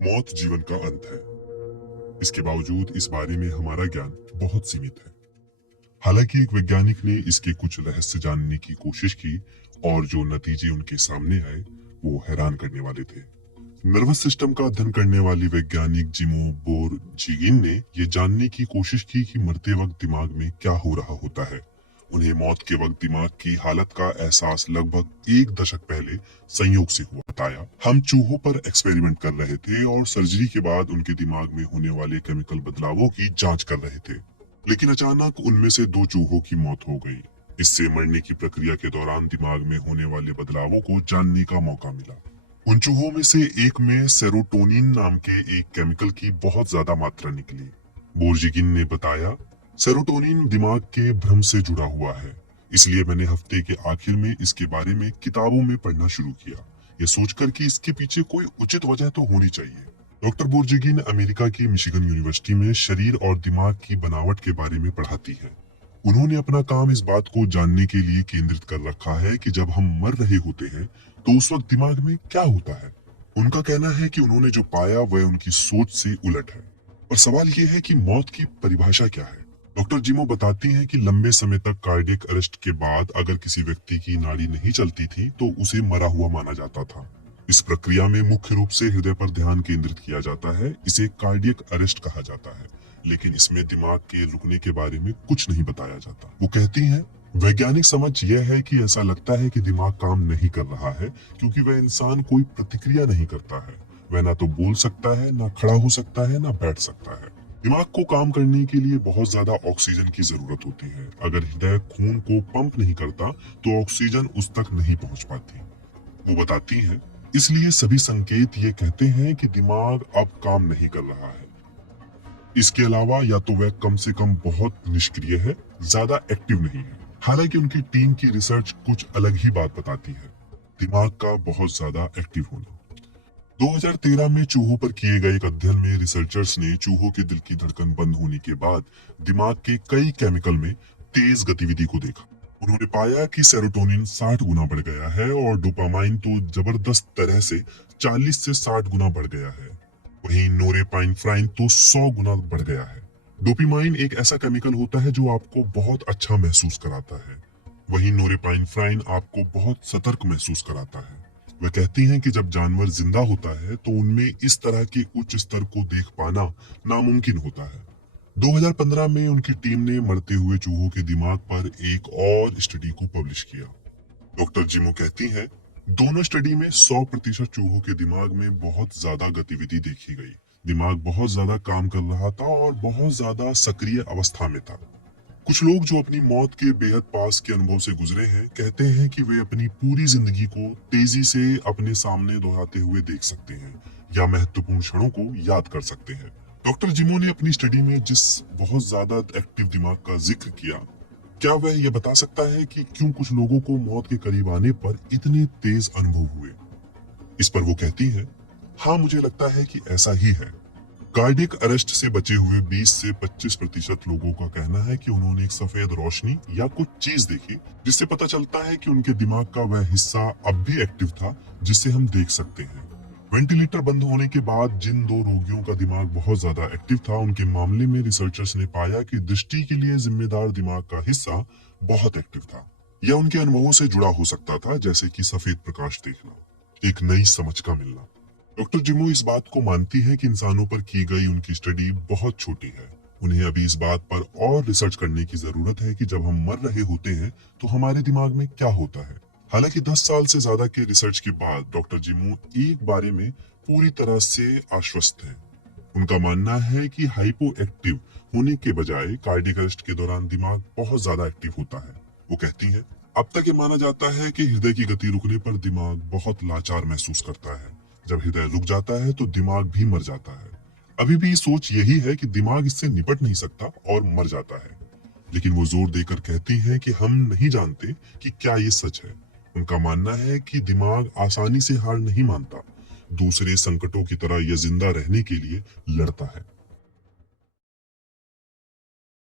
मौत जीवन का अंत है। इसके बावजूद इस बारे में हमारा ज्ञान बहुत सीमित है। हालांकि एक वैज्ञानिक ने इसके कुछ रहस्य जानने की कोशिश की और जो नतीजे उनके सामने आए वो हैरान करने वाले थे। नर्वस सिस्टम का अध्ययन करने वाली वैज्ञानिक जिमो बोरजिगिन ने यह जानने की कोशिश की कि मरते वक्त दिमाग में क्या हो रहा होता है। उन्हें मौत के वक्त दिमाग की हालत का एहसास लगभग एक दशक पहले संयोग से हुआ। बताया, हम चूहों पर एक्सपेरिमेंट कर रहे थे और सर्जरी के बाद उनके दिमाग में होने वाले केमिकल बदलावों की जांच कर रहे थे, लेकिन अचानक उनमें से 2 चूहों की मौत हो गई। इससे मरने की प्रक्रिया के दौरान दिमाग में होने वाले बदलावों को जानने का मौका मिला। उन चूहों में से एक में सेरोटोनिन नाम के एक केमिकल की बहुत ज्यादा मात्रा निकली। बोरजिगिन ने बताया, सेरोटोनिन दिमाग के भ्रम से जुड़ा हुआ है, इसलिए मैंने हफ्ते के आखिर में इसके बारे में किताबों में पढ़ना शुरू किया, ये सोचकर कि इसके पीछे कोई उचित वजह तो होनी चाहिए। डॉक्टर बोरजिगिन अमेरिका की मिशिगन यूनिवर्सिटी में शरीर और दिमाग की बनावट के बारे में पढ़ाती है। उन्होंने अपना काम इस बात को जानने के लिए केंद्रित कर रखा है कि जब हम मर रहे होते हैं तो उस वक्त दिमाग में क्या होता है। उनका कहना है कि उन्होंने जो पाया वह उनकी सोच से उलट है। और सवाल यह है कि मौत की परिभाषा क्या है। डॉक्टर जिमो बताती हैं कि लंबे समय तक कार्डियक अरेस्ट के बाद अगर किसी व्यक्ति की नाड़ी नहीं चलती थी तो उसे मरा हुआ माना जाता था। इस प्रक्रिया में मुख्य रूप से हृदय पर ध्यान केंद्रित किया जाता है, इसे कार्डियक अरेस्ट कहा जाता है, लेकिन इसमें दिमाग के रुकने के बारे में कुछ नहीं बताया जाता। वो कहती हैं, वैज्ञानिक समझ यह है कि ऐसा लगता है कि दिमाग काम नहीं कर रहा है क्योंकि वह इंसान कोई प्रतिक्रिया नहीं करता है। वह ना तो बोल सकता है, ना खड़ा हो सकता है, ना बैठ सकता है। दिमाग को काम करने के लिए बहुत ज्यादा ऑक्सीजन की जरूरत होती है। अगर हृदय खून को पंप नहीं करता तो ऑक्सीजन उस तक नहीं पहुंच पाती। वो बताती हैं, इसलिए सभी संकेत ये कहते हैं कि दिमाग अब काम नहीं कर रहा है। इसके अलावा या तो वह कम से कम बहुत निष्क्रिय है, ज्यादा एक्टिव नहीं है। हालांकि उनकी टीम की रिसर्च कुछ अलग ही बात बताती है, दिमाग का बहुत ज्यादा एक्टिव होना। 2013 में चूहों पर किए गए एक अध्ययन में रिसर्चर्स ने चूहों के दिल की धड़कन बंद होने के बाद दिमाग के कई केमिकल में तेज गतिविधि को देखा। उन्होंने पाया कि सेरोटोनिन 60 गुना बढ़ गया है और डोपामाइन तो जबरदस्त तरह से 40 से 60 गुना बढ़ गया है। वहीं नोरेपाइनफ्राइन तो 100 गुना बढ़ गया है। डोपामाइन एक ऐसा केमिकल होता है जो आपको बहुत अच्छा महसूस कराता है, वहीं नोरेपाइनफ्राइन आपको बहुत सतर्क महसूस कराता है। वह कहती हैं कि जब जानवर जिंदा होता है तो उनमें इस तरह के उच्च स्तर को देख पाना नामुमकिन होता है। 2015 में उनकी टीम ने मरते हुए चूहों के दिमाग पर एक और स्टडी को पब्लिश किया। डॉक्टर जिमो कहती हैं, दोनों स्टडी में 100% चूहों के दिमाग में बहुत ज्यादा गतिविधि देखी गई। दिमाग बहुत ज्यादा काम कर रहा था और बहुत ज्यादा सक्रिय अवस्था में था। कुछ लोग जो अपनी मौत के बेहद पास के अनुभव से गुजरे हैं कहते हैं कि वे अपनी पूरी जिंदगी को तेजी से अपने सामने दोहराते हुए देख सकते हैं या महत्वपूर्ण क्षणों को याद कर सकते हैं। डॉक्टर जिमो ने अपनी स्टडी में जिस बहुत ज्यादा एक्टिव दिमाग का जिक्र किया, क्या वह यह बता सकता है कि क्यों कुछ लोगों को मौत के करीब आने पर इतने तेज अनुभव हुए। इस पर वो कहती है, हाँ मुझे लगता है कि ऐसा ही है। कार्डियक अरेस्ट से बचे हुए 20 से 25% लोगों का कहना है कि उन्होंने एक सफेद रोशनी या कुछ चीज देखी जिससे पता चलता है कि उनके दिमाग का वह हिस्सा अब भी एक्टिव था जिसे हम देख सकते हैं। वेंटिलेटर बंद होने के बाद जिन 2 रोगियों का दिमाग बहुत ज्यादा एक्टिव था, उनके मामले में रिसर्चर्स ने पाया कि दृष्टि के लिए जिम्मेदार दिमाग का हिस्सा बहुत एक्टिव था। यह उनके अनुभवों से जुड़ा हो सकता था, जैसे कि सफेद प्रकाश देखना, एक नई समझ का मिलना। डॉक्टर जिमो इस बात को मानती है कि इंसानों पर की गई उनकी स्टडी बहुत छोटी है। उन्हें अभी इस बात पर और रिसर्च करने की जरूरत है कि जब हम मर रहे होते हैं तो हमारे दिमाग में क्या होता है। हालांकि 10 साल से ज्यादा के रिसर्च के बाद डॉक्टर जिमो एक बारे में पूरी तरह से आश्वस्त है। उनका मानना है कि हाइपो एक्टिव होने के बजाय कार्डियक अरेस्ट के दौरान दिमाग बहुत ज्यादा एक्टिव होता है। वो कहती है, अब तक ये माना जाता है कि हृदय की गति रुकने पर दिमाग बहुत लाचार महसूस करता है। जब हृदय रुक जाता है तो दिमाग भी मर जाता है। अभी भी सोच यही है कि दिमाग इससे निपट नहीं सकता और मर जाता है, लेकिन वो जोर देकर कहती हैं कि हम नहीं जानते कि क्या ये सच है। उनका मानना है कि दिमाग आसानी से हार नहीं मानता, दूसरे संकटों की तरह यह जिंदा रहने के लिए लड़ता है।